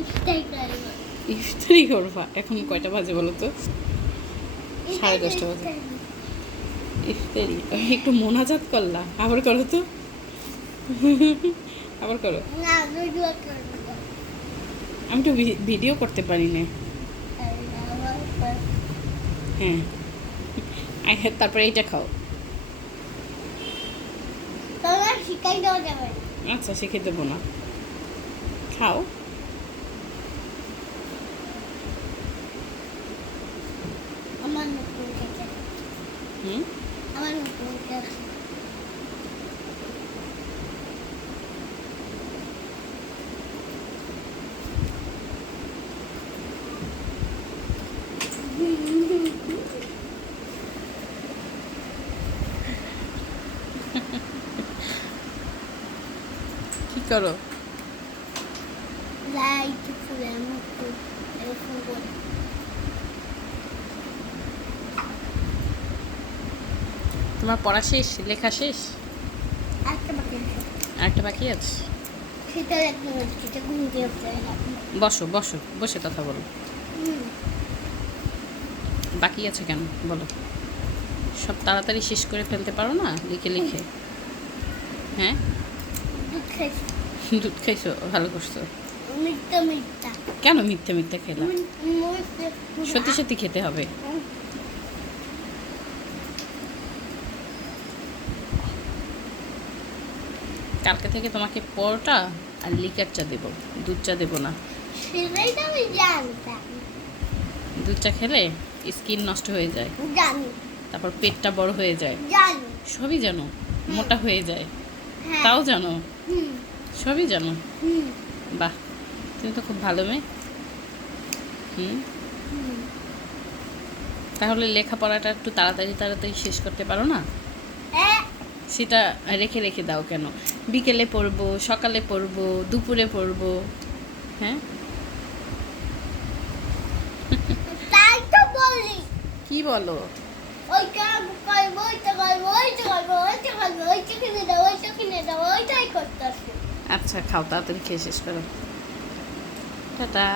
ইফতারি করব। ইফতারি করবা? এখন কয়টা বাজে বলো তো? সাড়ে দশটা বাজে। ইফতারি। একটু মোনাজাত করলা। আবার করো তো। আবার করো। না আমি তো ভিডিও করতে পারি না। হ্যাঁ। হ্যাঁ তারপরে এইটা খাও। না। আচ্ছা শিখে দেবো না। খাও। হুম? কি করো? লাইট ফুলের মতো এরকম করে তোমার পড়া শেষ? লেখা শেষ? একটা বাকি আছে। আরেকটা বাকি আছে? সেটা একদম সেটা ঘুম দিয়ে বসো বসো বসে কথা বলো। বাকি আছে কেন? বলো। সব তাড়াতাড়ি শেষ করে ফেলতে পারো না? লিখে লিখে। হ্যাঁ? দুধ খাইছো ভালো করছ। মিথ্যা মিথ্যা। কেন মিথ্যে মিথ্যে খেলাম সত্যি সত্যি খেতে হবে। কালকে থেকে তোমাকে পরোটা আর লিকার চা দেবো দুধ চা দেবো না। সেটাই তো আমি জানতাম। দুধ চা খেলে স্কিন নষ্ট হয়ে যায়। জানি। তারপর পেটটা বড় হয়ে যায়। জানি। সবই জানো মোটা হয়ে যায়। হ্যাঁ। তাও জানো? সবই জানো? বাহ। তুমি তো খুব ভালো মেয়ে। হুম। তাহলে লেখাপড়াটা একটু তাড়াতাড়ি তাড়াতাড়ি শেষ করতে পারো না? এ, সেটা রেখে রেখে দাও কেন? বিকেলে পড়ব সকালে পড়ব দুপুরে পড়ব হ্যাঁ? কি বলো? আচ্ছা খাও তাড়াতাড়ি খেয়ে শেষ করো। টাটা